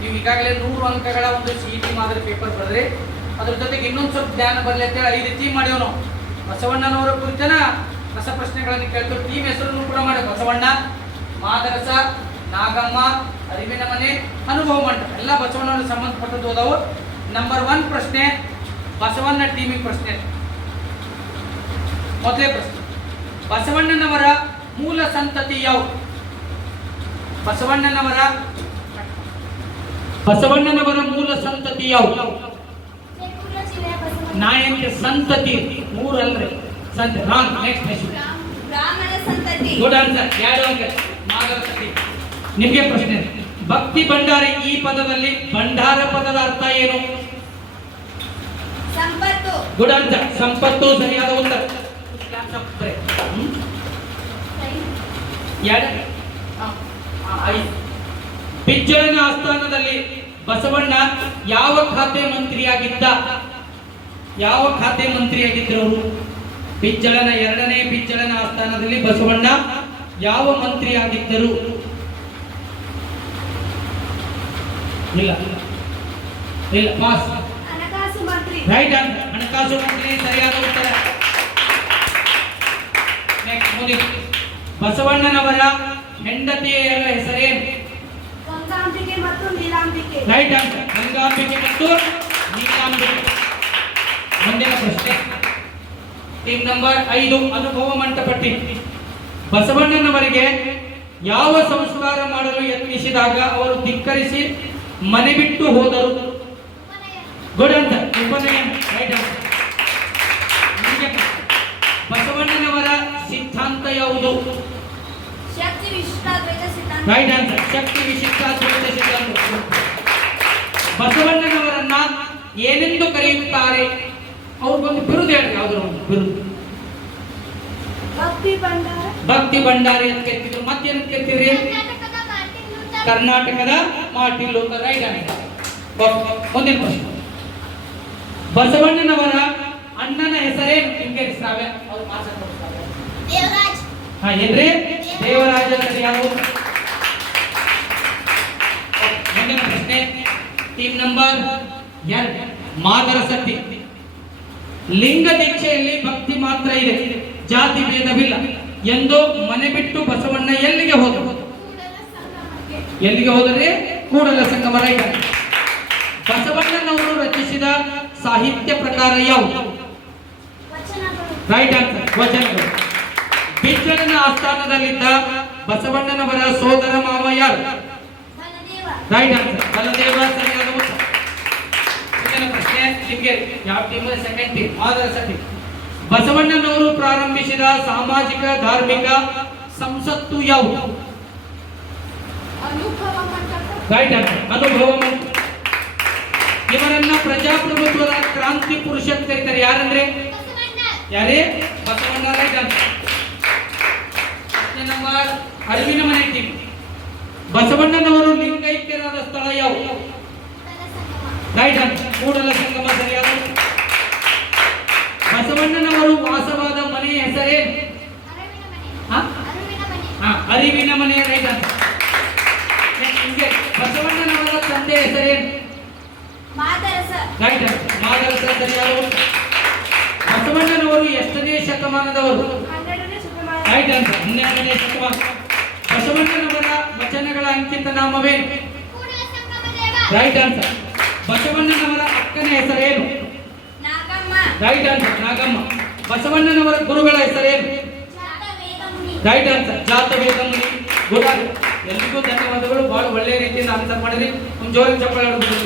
ನೀವು ಈಗಾಗಲೇ 100 ಅಂಕಗಳ ಒಂದು ಸಿಇಟಿ ಮಾದರಿ ಪೇಪರ್ ಬರೆದ್ರಿ. ಅದ್ರ ಜೊತೆಗೆ ಇನ್ನೊಂದು ಸ್ವಲ್ಪ ಜ್ಞಾನ ಬರಲಿ ಅಂತೇಳಿ 5 ಟೀಮ್ ಮಾಡ್ಯಾವ ನಾವು. ಬಸವಣ್ಣನವರ ಕುರಿತನ ರಸಪ್ರಶ್ನೆಗಳನ್ನು ಕೇಳ್ತೀವಿ. ಟೀಮ್ ಹೆಸರನ್ನು ಕೂಡ ಮಾಡಿ ಬಸವಣ್ಣ, ಮಾದರಸ, ನಾಗಮ್ಮ, ಅರಿವಿನ ಮನೆ, ಅನುಭವ ಮಂಟಪ ಎಲ್ಲ ಬಸವಣ್ಣನಿಗೆ ಸಂಬಂಧಪಟ್ಟದ್ದು ಅದಾವು. ನಂಬರ್ 1 ಪ್ರಶ್ನೆ ಬಸವಣ್ಣ ಟೀಮಿಗೆ ಪ್ರಶ್ನೆ. ಮೊದಲೇ ಪ್ರಶ್ನೆ, ಬಸವಣ್ಣನವರ ಮೂಲ ಸಂತತಿ ಯಾವುದು? ಬಸವಣ್ಣನವರ ಮೂಲ ಸಂತತಿ ಯಾವುದು? ನಾಯಕ ಸಂತತಿ 3 ಅಲ್ರಿ ಸಂತತಿ. ರಾಂಗ್. Next question. ಬ್ರಾಹ್ಮಣ ಸಂತತಿ. Good answer. 2 ಅಂಕ. ಮಾದರ ಸಂತತಿ. ನಿಮಗೆ ಪ್ರಶ್ನೆ, ಭಕ್ತಿ ಭಂಡಾರಿ ಈ ಪದದಲ್ಲಿ ಭಂಡಾರ ಪದದ ಅರ್ಥ ಏನು? ಸಂಪತ್ತು. Good answer. ಸಂಪತ್ತು ಸರಿಯಾದ ಉತ್ತರ. ಬಿಜ್ಜಳನ ಆಸ್ಥಾನದಲ್ಲಿ ಬಸವಣ್ಣ ಯಾವ ಖಾತೆ ಮಂತ್ರಿಯಾಗಿದ್ದ? ಯಾವ ಖಾತೆ ಮಂತ್ರಿಯಾಗಿದ್ದರು? ಬಿಜ್ಜಳನ 2ನೇ ಬಿಜ್ಜಳನ ಆಸ್ಥಾನದಲ್ಲಿ ಬಸವಣ್ಣ ಯಾವ ಮಂತ್ರಿಯಾಗಿದ್ದರು? ಇಲ್ಲ ಇಲ್ಲ ಪಾಸ್. ಹಣಕಾಸು ಮಂತ್ರಿ. Right answer. ಹಣಕಾಸು ಮಂತ್ರಿ ಸರಿಯಾದ ಉತ್ತರ. ನೆಕ್ಸ್ಟ್ ಮುಂದೆ, ಬಸವಣ್ಣನವರ ಹೆಂಡತಿಯ ಹೆಸರೇನು? ಗಂಗಾಂಬಿಕೆ ಮತ್ತು ನೀಲಾಂಬಿಕೆ. Right answer. ಗಂಗಾಂಬಿಕೆ ಮತ್ತು ನೀಲಾಂಬಿಕೆ. ಮುಂದಿನ ಪ್ರಶ್ನೆ, ಟೀಮ್ ನಂಬರ್ 5 ಅನುಭವ ಮಂಟಪ ಟೀಮ್. ಬಸವಣ್ಣನವರಿಗೆ ಯಾವ ಸಂಸ್ಕಾರ ಮಾಡಲು ಯತ್ನಿಸಿದಾಗ ಅವರು ಧಿಕ್ಕರಿಸಿ ಮನೆ ಬಿಟ್ಟು ಹೋದರು? Good answer. ಉಪನಯನ. Right answer. ಬಸವಣ್ಣನವರ ಸಿದ್ಧಾಂತ ಯಾವುದು? ಶಕ್ತಿ ವಿಶಿಷ್ಟಾದ್ವೈತ ಸಿದ್ಧಾಂತ. Right answer. ಶಕ್ತಿ ವಿಶಿಷ್ಟಾದ್ವೈತ ಸಿದ್ಧಾಂತ. ಬಸವಣ್ಣನವರನ್ನ ಏನೆಂದು ಕರೆಯುತ್ತಾರೆ? ಅವ್ರಿಗೊಂದು ಬಿರುದು ಹೇಳಿ. ಯಾವ್ದಾದ್ರು ಒಂದು ಬಿರುದು. ಭಕ್ತಿ ಭಂಡಾರ. ಭಕ್ತಿ ಭಂಡಾರಿ ಅಂತ ಕರಿತಿದ್ರು. ಮತ್ತೇನು ಕರಿತಿದ್ರಿ? ಕರ್ನಾಟಕದ ಮಾರ್ಟಿನ್ ಲೂಥರ್. Right answer. ಮುಂದಿನ ಪ್ರಶ್ನೆ, ಬಸವಣ್ಣನವರ ಅಣ್ಣನ ಹೆಸರೇನು? ನಿಮ್ಗೆ ಶ್ರಾವ್ಯ ಅವ್ರು ಮಾತಾಡ್ತಾರೆ. ದೇವರಾಜ್. ಹಾ ಏನ್ರಿ? ದೇವರಾಜ. ಯಾರು? ಮುಂದಿನ ಪ್ರಶ್ನೆ, ಟೀಮ್ ನಂಬರ್ 2 ಮಾದರಸ ಟೀಮ್. ಲಿಂಗ ದೀಕ್ಷೆಯಲ್ಲಿ ಭಕ್ತಿ ಮಾತ್ರ ಇದೆ, ಜಾತಿ ಭೇದವಿಲ್ಲ ಎಂದು ಮನೆ ಬಿಟ್ಟು ಬಸವಣ್ಣ ಎಲ್ಲಿಗೆ ಹೋದರು? ಎಲ್ಲಿಗೆ ಹೋದರೆ? ಕೂಡಲ ಸಂಗಮ. ರೈಟ್. ಬಸವಣ್ಣನವರು ರಚಿಸಿದ ಸಾಹಿತ್ಯ ಪ್ರಕಾರ ಯಾವುದು? Right answer. ವಚನಗಳು. ಬಿಜ್ಜಳನ ಆಸ್ಥಾನದಲ್ಲಿದ್ದ ಬಸವಣ್ಣನವರ ಸೋದರ ಮಾವ ಯಾರು? Right answer. ಬಲದೇವ ಸರಿಯಾದ ಉತ್ತರ. ಮುಂದಿನ ಪ್ರಶ್ನೆ ನಿಮಗೆ ಯಾವ team? Second team Madarasa team. ಬಸವಣ್ಣನವರು ಪ್ರಾರಂಭಿಸಿದ ಸಾಮಾಜಿಕ ಧಾರ್ಮಿಕ ಸಂಸತ್ತು ಯಾವುದು? ಅನುಭವ ಮಂಟಪ. Right answer. ಅನುಭವ ಮಂಟಪ. ಇವರನ್ನ ಪ್ರಜಾಪ್ರಭುತ್ವದ ಕ್ರಾಂತಿ ಪುರುಷ ಅಂತ ಕರೀತಾರೆ. ಯಾರಂದ್ರೆ? ಯಾರೇ? ಬಸವಣ್ಣ. Right answer. ನಂಬರ್ ಅರಿವಿನ ಮನೆ ಟೀಮ್. ಬಸವಣ್ಣನವರು ಲಿಂಗೈಕ್ಯರಾದ ಸ್ಥಳ ಯಾವುದು? Right answer. ಕೂಡಲ ಸಂಗಮ ಸರಿಯಾದ. ಬಸವಣ್ಣನವರು ವಾಸವಾದ ಮನೆಯ ಹೆಸರೇನು? ಅರಿವಿನ ಮನೆ. Right answer. ಬಸವಣ್ಣನವರ ತಂದೆ ಹೆಸರೇನು? ಮಾದರಸ. Right answer. ಮಾದರಸ ಸರಿಯಾದ. ಬಸವಣ್ಣನವರು ಎಷ್ಟನೇ ಶತಮಾನದವರು? 12ನೇ ಶತಮಾನ. Right answer. 12ನೇ ಶತಮಾನ. ಬಸವಣ್ಣನವರ ವಚನಗಳ ಅಂಕಿತ ನಾಮವೇನು? Right answer. ಬಸವಣ್ಣನವರ ಅಕ್ಕನ ಹೆಸರೇನು? ನಾಗಮ್ಮ. Right answer. ನಾಗಮ್ಮ. ಬಸವಣ್ಣನವರ ಗುರುಗಳ ಹೆಸರೇನು? Right answer. ಜಾತವೇದ ಮುನಿ. ಗುರು. ಎಲ್ರಿಗೂ ಧನ್ಯವಾದಗಳು. ಬಹಳ ಒಳ್ಳೆಯ ರೀತಿಯಿಂದ ಆನ್ಸರ್ ಮಾಡಿದ್ರಿ. ಒಂದು ಜೋರಿನ ಚಪ್ಪಾಳೆ ಹೊಡೆದು